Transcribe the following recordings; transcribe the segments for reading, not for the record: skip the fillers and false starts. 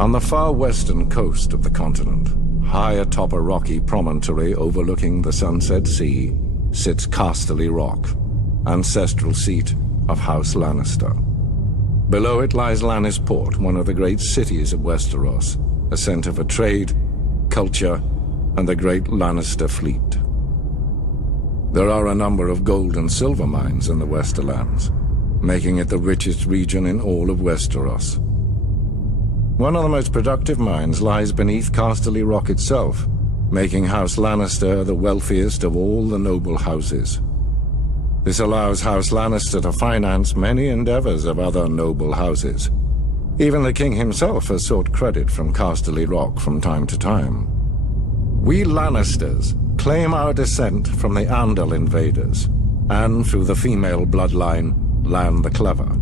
On the far western coast of the continent, high atop a rocky promontory overlooking the Sunset Sea, sits Casterly Rock, ancestral seat of House Lannister. Below it lies Lannisport, one of the great cities of Westeros, a center for trade, culture, and the great Lannister fleet. There are a number of gold and silver mines in the Westerlands, making it the richest region in all of Westeros. One of the most productive mines lies beneath Casterly Rock itself, making House Lannister the wealthiest of all the noble houses. This allows House Lannister to finance many endeavors of other noble houses. Even the king himself has sought credit from Casterly Rock from time to time. We Lannisters claim our descent from the Andal invaders, and through the female bloodline, Lann the Clever.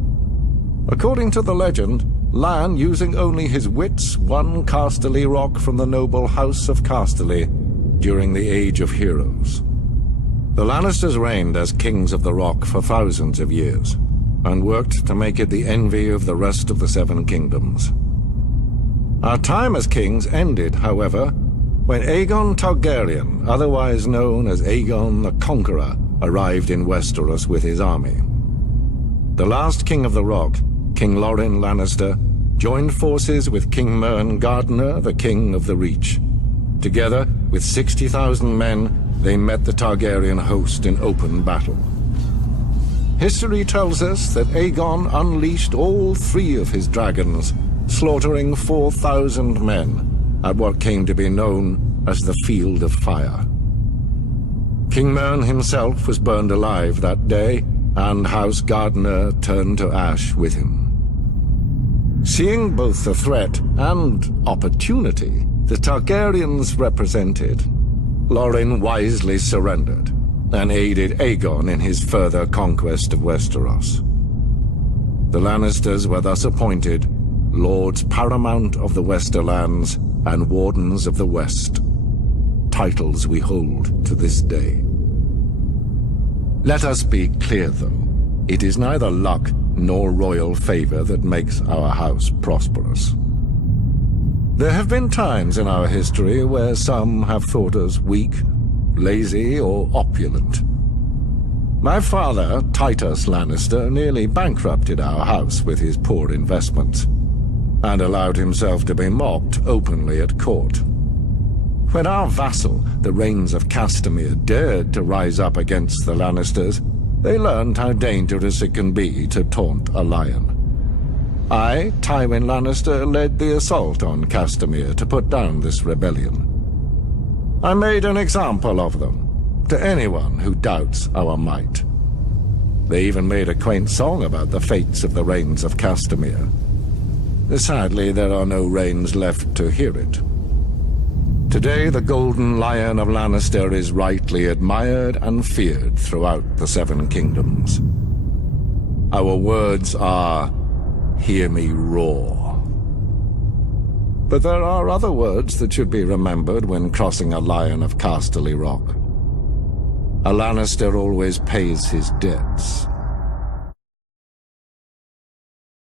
According to the legend, Lann, using only his wits, won Casterly Rock from the noble House of Casterly during the Age of Heroes. The Lannisters reigned as kings of the Rock for thousands of years, and worked to make it the envy of the rest of the Seven Kingdoms. Our time as kings ended, however, when Aegon Targaryen, otherwise known as Aegon the Conqueror, arrived in Westeros with his army. The last king of the Rock, King Loren Lannister, joined forces with King Mern Gardener, the king of the Reach. Together, with 60,000 men, they met the Targaryen host in open battle. History tells us that Aegon unleashed all 3 of his dragons, slaughtering 4,000 men at what came to be known as the Field of Fire. King Mern himself was burned alive that day, and House Gardener turned to ash with him. Seeing both the threat and opportunity the Targaryens represented, Loren wisely surrendered and aided Aegon in his further conquest of Westeros. The Lannisters were thus appointed Lords Paramount of the Westerlands and Wardens of the West, titles we hold to this day. Let us be clear, though. It is neither luck nor royal favor that makes our house prosperous. There have been times in our history where some have thought us weak, lazy, or opulent. My father, Titus Lannister, nearly bankrupted our house with his poor investments, and allowed himself to be mocked openly at court. When our vassal, the Rains of Castamere, dared to rise up against the Lannisters, they learned how dangerous it can be to taunt a lion. I, Tywin Lannister, led the assault on Castamere to put down this rebellion. I made an example of them, to anyone who doubts our might. They even made a quaint song about the fates of the Rains of Castamere. Sadly, there are no Rains left to hear it. Today, the Golden Lion of Lannister is rightly admired and feared throughout the Seven Kingdoms. Our words are, "Hear me roar." But there are other words that should be remembered when crossing a lion of Casterly Rock. A Lannister always pays his debts.